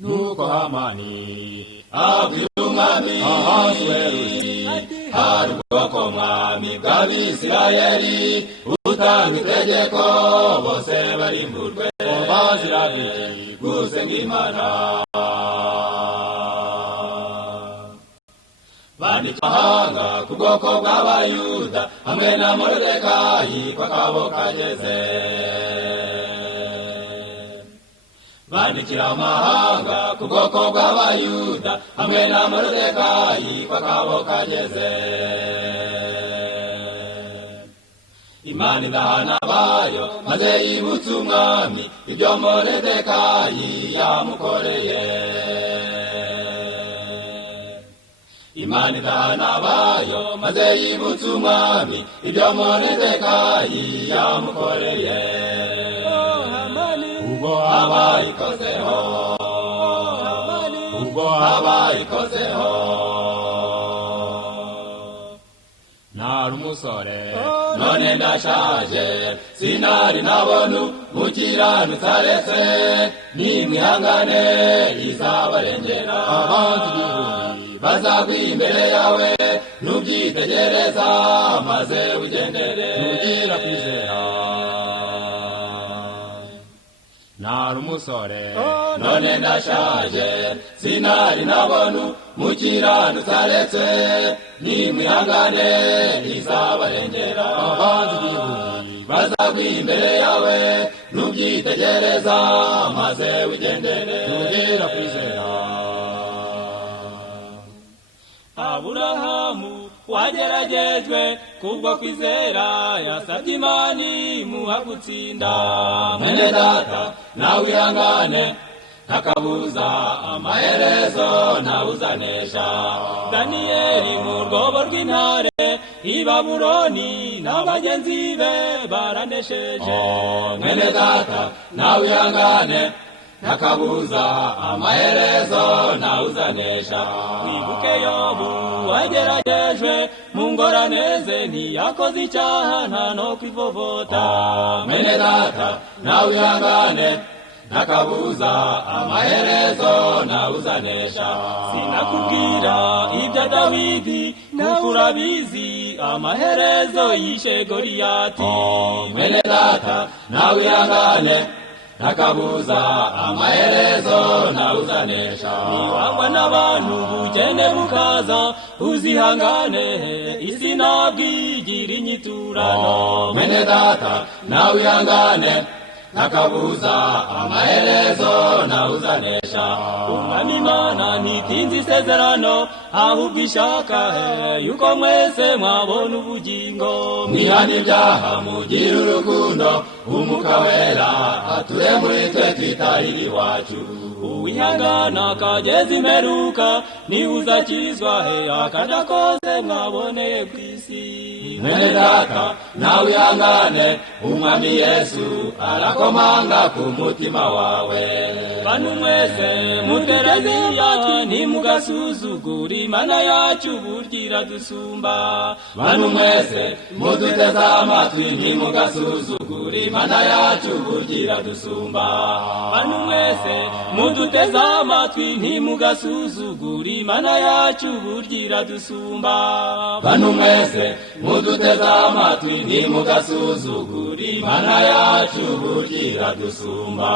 nuko Hamani abwira umwami Ahasuwerusi hari ubwoko mwami bw'Abisirayeli utanga itegeko bose barimburwe bazira biti gusenga Imana bandika amahanga ku bwoko bw'Abayuda hamwe na Moridekayi ko akabo kageze bandikira amahanga ku bwoko bw'Abayuda hamwe na Moridekayi ko akabo kageze Imana idahana abayo maze yibutse umwami ibyo Moridekayi yamukoreye Imana idahana abayo maze yibutse umwami ibyo Moridekayi yamukoreye ubwo abayikozeho nari umusore none ndashaje sinari nabona umukiranutsi aretse nimwihangane izabarengera abanzi ibihumbi bazagwa imbere yawe nubyitegereza maze ugendere nugira kwizera nari umusore none ndashaje sinari nabona umukiranutsi aretse nimwihangane izabarengera abanzi ibihumbi bazagwa imbere yawe nubyitegereza maze ugendere nugira kwizera Aburahamu wageragejwe kubwo kwizera yasabye Imana imuha gutsinda mwene data nawe ihangane ntakabuza amaherezo nawe uzanesha Daniyeli mu rwobo rw'intare i Babuloni n'abagenzi be baranesheje mwene data nawe ihangane ntakabuza amaherezo nawe uzanesha wibuke Yobu wageragejwe mu ngorane ze ntiyakoze icyaha nta no kwivovota mwene data nawe ihangane ntakabuza amaherezo nawe uzanesha sinakubwira ibya Dawidi kuko urabizi amaherezo yishe Goliyati mwene data nawe ihangane ntakabuza amaherezo nawe uzanesha niwangwa n'abantu ubukene bukaza uzihangane isi ntabwo igira inyiturano mwene data nawe ihangane ntakabuza amaherezo nawe uzanesha umwami Imana ntitinze isezerano ahubwo ishaka yuko mwese mwabona ubugingo mwihana ibyaha mugire urukundo umwuka wera ature muri twe twitarire iwacu uwihangana akageza imperuka niwe uzakizwa akadakoze mwaboneye ku isi mwene data nawe ihangane umwami Yesu arakomanga ku mutima wawe bantu mwese muteraniya ntimugasuzugure Imana yacu burya iradusumba bantu mwese muduteze amatwi ntimugasuzugure Imana yacu burya iradusumba bantu mwese muduteze amatwi ntimugasuzugure Imana yacu burya iradusumba bantu mwese muduteze amatwi ntimugasuzugure Imana yacu burya iradusumba